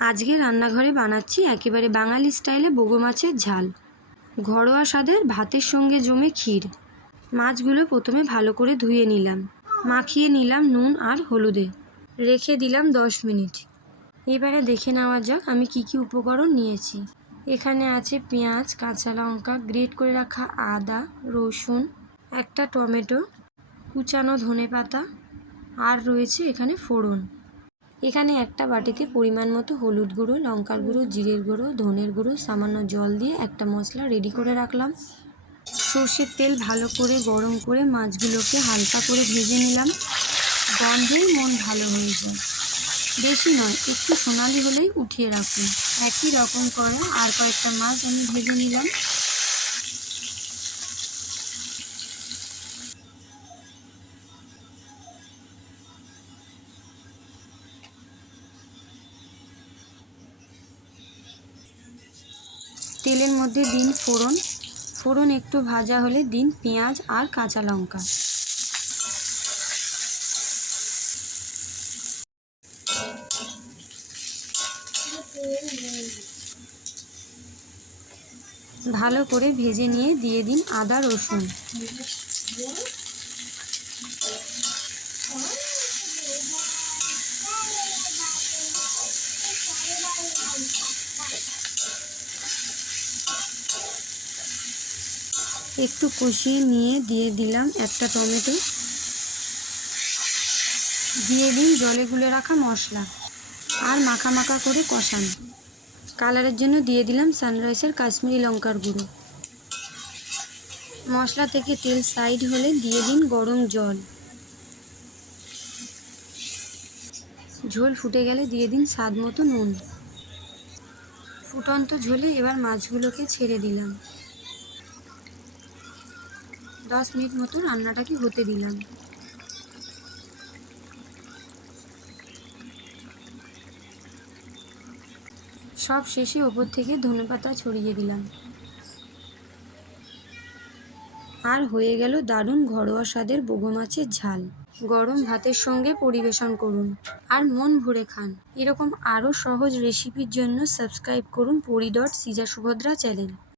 আজকে রান্নাঘরে বানাচ্ছি একেবারে বাঙালি স্টাইলে বগো মাছের ঝাল। ঘরোয়া স্বাদের ভাতের সঙ্গে জমে ক্ষীর। মাছগুলো প্রথমে ভালো করে ধুয়ে নিলাম। মাখিয়ে নিলাম নুন আর হলুদে। রেখে দিলাম দশ মিনিট। এবারে দেখে নেওয়া যাক আমি কি কি উপকরণ নিয়েছি। এখানে আছে পেঁয়াজ, কাঁচা লঙ্কা, গ্রেট করে রাখা আদা, রসুন, একটা টমেটো, কুচানো ধনে পাতা আর রয়েছে এখানে ফোড়ন। এখানে একটা বাটিতে পরিমাণ মতো হলুদ গুঁড়ো, লঙ্কার গুঁড়ো, জিরের গুঁড়ো, ধনের গুঁড়ো, সামান্য জল দিয়ে একটা মশলা রেডি করে রাখলাম। সর্ষের তেল ভালো করে গরম করে মাছগুলোকে হালকা করে ভেজে নিলাম। গন্ধেই মন ভালো হয়ে যায়। বেশি নয়, একটু সোনালি হলেই উঠিয়ে রাখুন। একই রকম করে আর কয়েকটা মাছ আমি ভেজে নিলাম। তেলের মধ্যে দিন ফোড়ন। ফোড়ন একটু ভাজা হলে দিন পেঁয়াজ আর কাঁচা লঙ্কা। ভালো করে ভেজে নিয়ে দিয়ে দিন আদা রসুন। একটু কষিয়ে নিয়ে দিয়ে দিলাম একটা টমেটো। দিয়ে দিন জলে গুলে রাখা মশলা আর মাখা মাখা করে কষান। কালারের জন্য দিয়ে দিলাম সানরাইসের কাশ্মীরি লঙ্কার গুঁড়ো। মশলা থেকে তেল সাইড হলে দিয়ে দিন গরম জল। ঝোল ফুটে গেলে দিয়ে দিন স্বাদ মতো নুন। ফুটন্ত ঝোলে এবার মাছগুলোকে ছেড়ে দিলাম। দশ মিনিট মতো রান্নাটাকে হতে দিলাম। সব শেষে ওপর থেকে ধনেপাতা ছড়িয়ে দিলাম। আর হয়ে গেল দারুণ ঘরোয়া স্বাদের বগো মাছের ঝাল। গরম ভাতের সঙ্গে পরিবেশন করুন আর মন ভরে খান। এরকম আরও সহজ রেসিপির জন্য সাবস্ক্রাইব করুন পরি ডট সিজা সুভদ্রা চ্যানেল